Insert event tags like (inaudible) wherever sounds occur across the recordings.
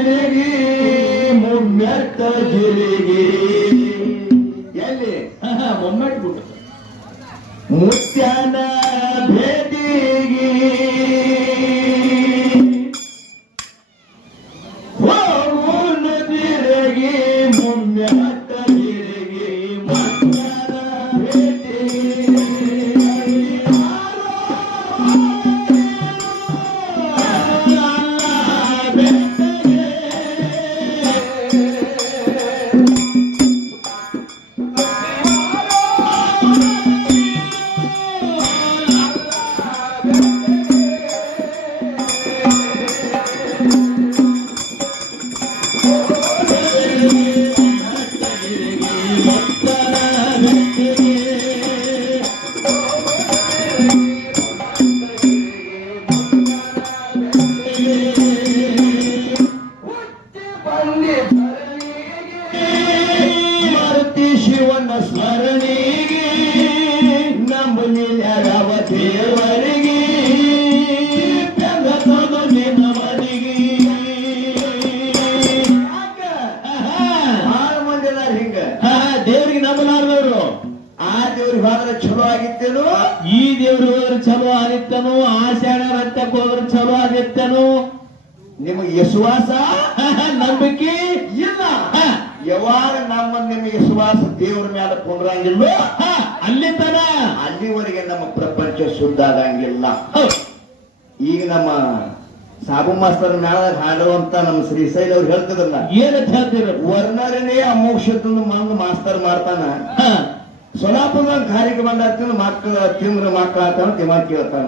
जिलेगी मुम्यत जिलेगी ವಿಶ್ವಾಸ? (laughs) ನಂಬಿಕೆ? ಇಲ್ಲ. ಯಾವಾಗ ನಮ್ಮ ನಿಮಗೆ ವಿಶ್ವಾಸ ದೇವರ ಮೇಲೆ ಕುಂಡ್ರಂಗಿಲ್ಲೋ ಹ, ಅಲ್ಲಿ ತನ ಅಲ್ಲಿವರೆಗೆ ನಮ್ಮ ಪ್ರಪಂಚ ಶುದ್ಧ ಆಗಂಗಿಲ್ಲ ಈಗ ನಮ್ಮ ಸಾಬು ಮಾಸ್ತರ್ ಹಾಡೋ ಹಾಡುವಂತ ನಮ್ಮ ಶ್ರೀಶೈಲ್ ಅವ್ರು ಹೇಳ್ತಿದ್ರಲ್ಲ ಏನಂತ ಹೇಳ್ತೀರ? ವರ್ಣರನೇ ಅಮೋಕ್ಷದ ಮಂದ್ ಮಾಸ್ತರ್ ಮಾಡ್ತಾನ. ಸೊಲಾಪುರದಾಗ ಕಾರ್ಯಕ್ಕೆ ಬಂದಾರ್ತಿನ ಮಕ್ಕಳ ತಿಂದ್ರ ಮಕ್ಕಳ ಆತಾನ ತಿಮಾನ್ ಕೇಳ್ತಾನ.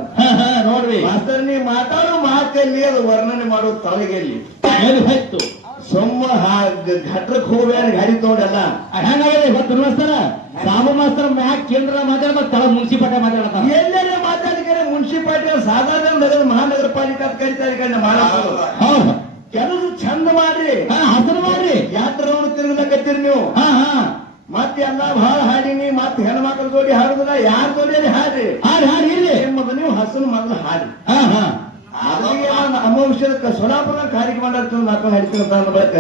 ನೋಡ್ರಿ. ಮಾಸ್ತರ್ ನೀ ಮಾತಾಡೋ ಮಾತಲ್ಲಿ ಅದು ವರ್ಣನೆ ಮಾಡೋ ತಲೆಗೆಲ್ಲಿ ಹೋಯ್ತು? ಸೊಮ್ಮ ಘಟ್ರಕ್ ಹೋಗ್ಯಾರ ಗಾಡಿ ತಗೊಂಡೆಲ್ಲ. ಹೆಂಗಾಗಿದೆ ಇವತ್ತು ಮಾಸ್ತರ ಸಾಮ ಮಾಸ್ತರ ಮ್ಯಾಕ್ ಕೇಂದ್ರ ಮಾತಾಡ ತಳ ಮುನ್ಸಿಪಾಲ್ಟಿ ಮಾತಾಡ್ತಾರ ಎಲ್ಲೆಲ್ಲ ಮಾತಾಡಿದರೆ ಮುನ್ಸಿಪಾಲಿಟಿ ಸಾಧಾರಣ ನಗರ ಮಹಾನಗರ ಪಾಲಿಕೆ ಅಂತ ಕರೀತಾರೆ ಕಣ್ಣ ಹೌದು. ಕೆಲಸ ಚಂದ ಮಾಡ್ರಿ. ಹಸರು ಮಾಡ್ರಿ. ಯಾತ್ರ ಹಾ ಮತ್ತೆ ಎಲ್ಲ ಬಹಳ ಹಾಡಿನಿ ಮತ್ತೆ ಹೆಣ್ಮಕ್ಳ ಜೋಡಿ ಹಾಡುದಿಲ್ಲ ಯಾರ ಜೋಡಿ ಹಾಡ್ರಿ ಹಾರಿ ಹಾರಿ ಇಲ್ಲಿ ನಿಮ್ಮದು ನೀವು ಹಸನು ಮೊದಲು ಹಾಡಿ. ಹಾ ಹಾ. ಅದಕ್ಕೆ ಅಮೌಷದ ಸೊಲಾಪುರ ಕಾರ್ಯಕ್ರಮ ನಾಕ ಮಕ್ಕಳು ನಡೀತೀನಿ ಅಂತ ಅನ್ಬೇಕ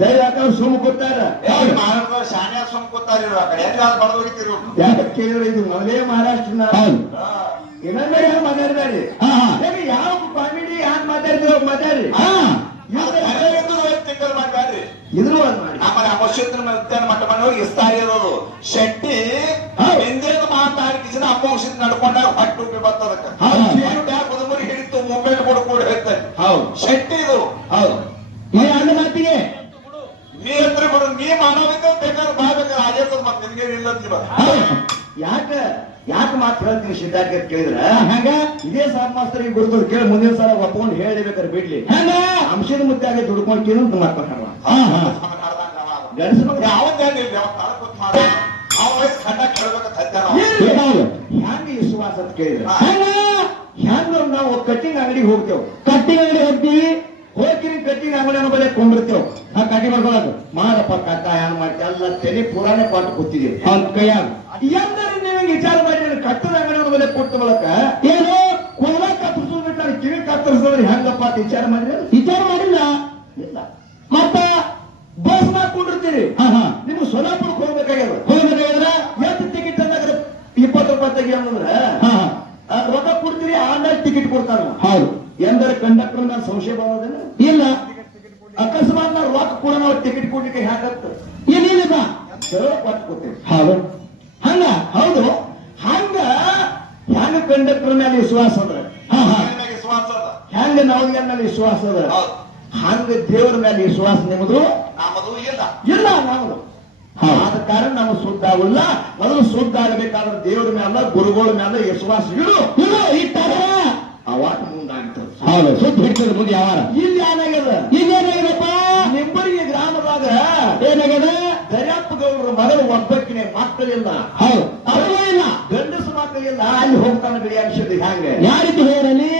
ದಯವಾಕ ಸುಮ್ ಕೊಡ್ತಾರ ಶಾನ್ಯಾ ಸುಮ್ ಕೊಡ್ತಾರ ಕೇಳಿದ್ರೆ ಇದು ಮೊದಲೇ ಮಹಾರಾಷ್ಟ್ರನ? ಹೌದು. ಇನ್ನೊಂದೇ ಯಾರು ಮಾತಾಡ್ಬೇಡಿ? ಯಾವ ಕಾಮಿಡಿ ಯಾರು ಮಾತಾಡ್ತೀರೋ ಮಾತಾಡ್ರಿ ಹೋಗಿ ಒಂದ್ ಮಾಡಿ. ಆಮೇಲೆ ಅಪಶುದ್ಧ ಉದ್ಯಾನ ಮಟ್ಟ ಮನೆ ಇಸ್ತಾರ ಇರೋದು. ಶೆಟ್ಟಿ ಹೌದು. ಹಿಂದೇನು ಮಾತಾಡಿಕಿಸಿನ ಅಪೌಷಧ ನಡ್ಕೊಂಡಾಗ ಹೊಟ್ಟು ಉಬ್ಬಿ ಬರ್ತದಕ್ಕ. ಸಿದ್ಧಾರ್ಥ ಕೇಳಿದ್ರ ಹೆಂಗ? ಇದೇ ಸಾಬ್ ಮಾಸ್ತರ್ ಈಗ ಗುರುತು ಕೇಳಿ ಮುಂದಿನ ಸಲ ಒಪ್ಕೊಂಡು ಹೇಳಿರ್ಬೇಕಾರೆ ಬಿಡ್ಲಿ. ಹೆಂಗ? ಅಂಶದ ಮುದ್ದಾಗೆ ದುಡ್ಕೊಂಡು ಕೇಳಿ ಅಂತ ಮಾತಾಡ ಹಾ ಹಾ. ಗಂಡಸ ಮಗ ಯಾವತ್ತೇನಿಲ್ಲ ಯಾವ ತಾಳ ಕೂತ್ ಮಾಡ. ಅವ ವಯಸ್ಸು ಖಂಡ ಕೇಳ್ಬೇಕಂತ ಹತ್ಯಾನ ಅವ. ಏನ್ರಿ? ಹೌದು. ಹ್ಯಾಂಗ ವಿಶ್ವಾಸ ಅಂತ ಕೇಳಿದ್ರ? ಹೆಂಗ ನಾವು ಕಟ್ಟಿಂಗ್ ಅಂಗಡಿಗೆ ಹೋಗ್ತೇವ್. ಕಟ್ಟಿಂಗ್ ಅಂಗಡಿ ಹೋಗ್ತೀವಿ? ಹೋಗ್ತೀನಿ ಕಟ್ಟಿಂಗ್ ಅಂಗಡಿ ಅನ್ನೋ ಬರೀ ಕೊಂಡಿರ್ತೇವ್ ಆ ಕಟ್ಟಿ ಮಾಡ್ಕೊಳ್ಳೋದು. ಮಾಡಪ್ಪ ಕಟ್ಟ ಹ್ಯಾಂಗ ಮಾಡ್ತೀವಿ ಎಲ್ಲ ತೆನೆ ಪುರಾಣೆ ಪಾಠ ಕೂತಿದ್ದೀವಿ ಅವ್ನ ಕೈಯಾಗ. ಎಲ್ಲರೂ ನೀವು ವಿಚಾರ ಮಾಡಿ ಬರೀ ಕೊಟ್ಟ ಬಳಕ. ಏನು ಕೊಲ ಕತ್ತರಿಸೋದ್ರೆ ಕಿವಿ ಕತ್ತರಿಸೋದ್ರೆ ಹೆಂಗಪ್ಪ ಅಂತ ವಿಚಾರ ಮಾಡಿದ್ರೆ? ವಿಚಾರ ಮಾಡಿಲ್ಲ. ಇಲ್ಲ. ಮತ್ತ ಬಸ್ ಮಾಡ್ಕೊಂಡಿರ್ತೀರಿ. ನಿಮ್ಗೆ ಸೊಲಾಪುರಕ್ಕೆ ಹೋಗ್ಬೇಕಾಗ್ಯದ. ಹೋಗ್ಬೇಕಾದ್ರೆ ಎಷ್ಟು ಟಿಕೆಟ್ ಅಂದಾಗ ಇಪ್ಪತ್ತು ರೂಪಾಯಿ ತೆಗಿ ಅಂದ್ರೆ ಹಾ ಹಾ. ಆ, ರೊಕ್ಕ ಕೊಡ್ತೀರಿ ಆಮೇಲೆ ಟಿಕೆಟ್ ಕೊಡ್ತಾರ ಹೌದು. ಎಂದರೆ ಕಂಡಕ್ಟರ್ ನಾನು ಸಂಶಯ ಬರೋದೇನ? ಇಲ್ಲ. ಅಕಸ್ಮಾತ್ ನಾವು ರೊಕ್ಕ ಕೂಡ ನಾವು ಟಿಕೆಟ್ ಕೊಡ್ಲಿಕ್ಕೆ ಹ್ಯಾಕತ್ತ ಏನಿಲ್ಲ. ಕೊಟ್ಟು ಕೊಡ್ತೀವಿ ಹೌದು. ಹಂಗ? ಹೌದು. ಕಂಡಕ್ಟರ್ ಮೇಲೆ ವಿಶ್ವಾಸ ಅದ. ವಿಶ್ವಾಸ ಅದ. ಹೆಂಗ ನವನಿಯ ಮೇಲೆ ವಿಶ್ವಾಸ ಅದ? ಹಂಗ ದೇವರ ಮೇಲೆ ವಿಶ್ವಾಸ ನಿಮ್ಮದು? ನಮ್ಮದು ಇಲ್ಲ. ಇಲ್ಲ ನಮ್ಮದು. ಆದ ಕಾರಣ ನಾವು ಶುದ್ಧ ಆಗಲ್ಲ. ಮೊದಲು ಶುದ್ಧ ಆಗಬೇಕಾದ್ರೆ ದೇವರ ಮೇಲೆ ಗುರುಗಳ ಮೇಲೆ ವಿಶ್ವಾಸ ಇಡು. ಇಡು ಇಟ್ಟಾರ ಅವಾಗ ಮುಂದಾಗ್ತದೆ. ಹೌದು. ಶುದ್ಧ ಹಿಡ್ತದೆ ಮುಂದೆ ಯಾವಾರ ಇಲ್ಲಿ ಏನಾಗ್ಯದ? ಇಲ್ಲೇನಾಗಿದಪ್ಪ ನಿಂಬರಿಗೆ ಗ್ರಾಮದಾಗ ಏನಾಗ್ಯದ? ದರ್ಯಾಪ್ಪ ಗೌಡರ ಮಗಳು ಒಬ್ಬಕ್ಕಿನೇ ಮಕ್ಕಳಿಲ್ಲ. ಹೌದು. ಅದು ಇಲ್ಲ. ಗಂಡಸು ಮಕ್ಕಳಿಲ್ಲ. ಅಲ್ಲಿ ಹೋಗ್ತಾನೆ ಬಿಡಿ ಅನ್ಸಿದ್ದು ಹ್ಯಾಂಗ? ಯಾವ ರೀತಿ ಹೇಳಲಿ?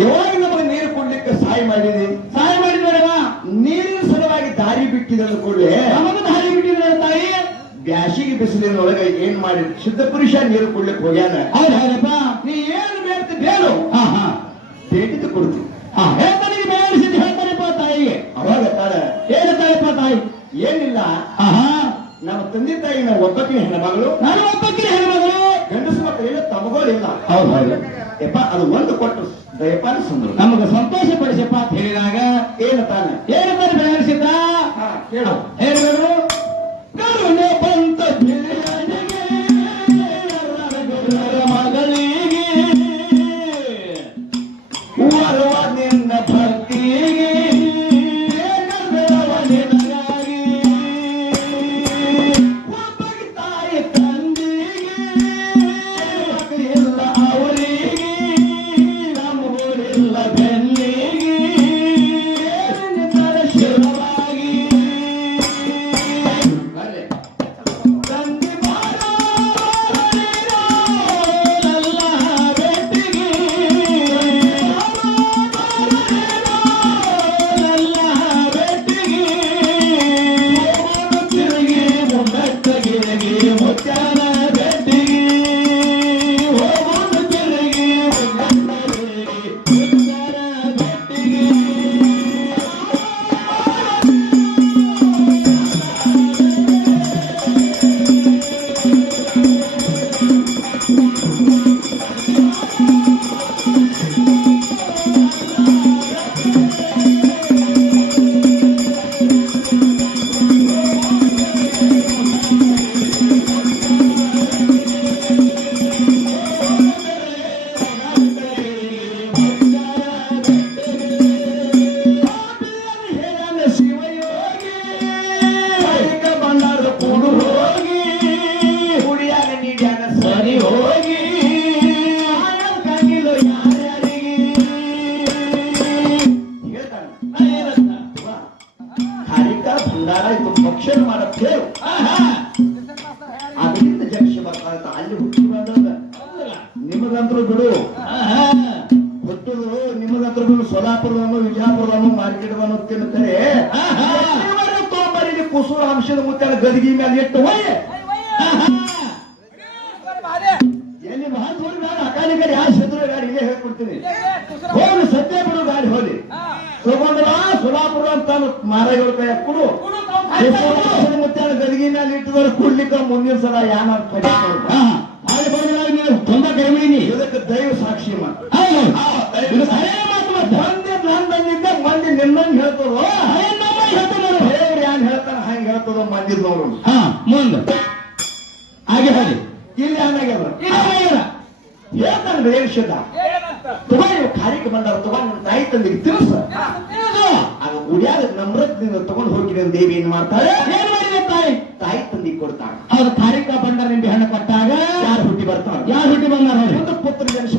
ಯಾವಾಗ ನಮಗೆ ನೀರು ಕೊಡ್ಲಿಕ್ಕೆ ಸಹಾಯ ಮಾಡಿದೆ? ಸಹಾಯ ಮಾಡಿದ್ರವ ನೀರಿನ ಸಲುವಾಗಿ ದಾರಿ ಬಿಟ್ಟಿದ ಕೂಡಲೇ ನಮಗೆ ದಾರಿ ಬಿಟ್ಟಿದ್ರ ತಾಯಿ? ಬ್ಯಾಸಿಗೆ ಬಿಸಿಲಿನೊಳಗೆ ಏನ್ ಮಾಡಿ ಶುದ್ಧ ಪುರುಷ ನೀರು ಕೊಡ್ಲಿಕ್ಕೆ ಹೋಗ್ಯಾನ? ಹೌದು ಹೌದಪ್ಪ. ನೀ ಏನು ಬೇಡ್ತಿ ಬೇಡು. ಹಾ ಹಾ. ಬೇಟಿದ್ದು ಕೊಡ್ತಿ. ಹಾ ಹೇಳ್ತಾನಿಗೆ ಬೇಡಿಸಿದ್ದು ಹೇಳ್ತಾನಪ್ಪ ತಾಯಿಗೆ ಅವಾಗ ತಾಳ. ಹೇಳ್ತಾಯಪ್ಪ ತಾಯಿ ಏನಿಲ್ಲ. ಆಹಾ ನಮ್ಮ ತಂದೆ ತಾಯಿನ ಒಬ್ಬಕ್ಕೆ ಹೆಣ್ಮಗಳು. ನಾನು ಒಬ್ಬಕ್ಕಿನ ಹೆಣ್ಮಗಳು. ಗಂಡಸು ಮಕ್ಕಳಿಲ್ಲ ತಮಗಳಿಲ್ಲ ಹೌದು ಹೌದು. ಯಪ್ಪ ಅದು ಒಂದು ಕೊಟ್ಟು ದಯಪಾಲಿಸಂದ್ರು ನಮಗ ಸಂತೋಷ ಪಡಿಸಪ್ಪ ಅಂತ ಹೇಳಿದಾಗ ಏನು ತಾನ? ಏನಂತಾರೆ ಬೆಳಗಿಸಿದ್ದ? ಹಾ, ಹೇಳು. ಹೇಳಿದರು ಗದಿಗೆ ಮೇಲೆ ಇಟ್ಟು ಹೋಯ್. ಎಲ್ಲಿ ಬಹಳ ದೂರ ನಾನು ಅಕಾಲಿ ಗಾಡಿ ಯಾವ ಶತ್ರು ಗಾಡಿ ಇಲ್ಲೇ ಹೇಳ್ಕೊಡ್ತೀನಿ. ಹೋಗಿ ಸದ್ಯ ಬಿಡು ಗಾಡಿ ಹೋಗಿ ತಗೊಂಡ್ರ ಸುಲಾಪುರ ಅಂತ ಮಾರಾಯಗಳ ಕೈ ಕೊಡು. ಗದಿಗೆ ಮೇಲೆ ಕುಡ್ಲಿಕ್ಕ ಮುಂದಿನ ಸಲ ಯಾನ ತುಂಬಾ ಕಡಿಮೆ ಇದಕ್ಕೆ ದೈವ ಸಾಕ್ಷಿ ಮಾತು ಮಂದಿ ಹಾ ಮುಂದೆ. ಹಾಗೆ ಹಾಗೆ. ಇಲ್ಲಿ ಏನಾಗ್ಯದ? ಹೇಳ್ತಾನೆ ರೇಷದ ತಗೊಂಡು ಖಾಲಿಗೆ ಬಂದಾರ ತಗೊಂಡು ನನ್ನ ತಾಯಿ ತಂದಿಗೆ ತಿಳಿಸ. ಆಗ ಉಡ್ಯಾದ ನಮ್ರತ್ನಿಂದ ತಗೊಂಡು ಹೋಗಿದೆ ಅಂತ ದೇವಿ ಏನ್ ಮಾಡ್ತಾಳೆ? ಏನ್ ಮಾಡಿದೆ ತಾಯಿ? ತಾಯಿ ತಂದಿಗೆ ಕೊಡ್ತಾಳೆ. ಅವ್ರ ಕಾರ್ಯಕ್ಕೆ ಬಂದ ನಿಮ್ಗೆ ಹಣ ಕೊಟ್ಟಾಗ ಯಾರು ಹುಟ್ಟಿ ಬರ್ತಾರೆ ಯಾರು ಹುಟ್ಟಿ ಬಂದಾರ ಒಂದು ಪುತ್ರ ಜನಿಸಿ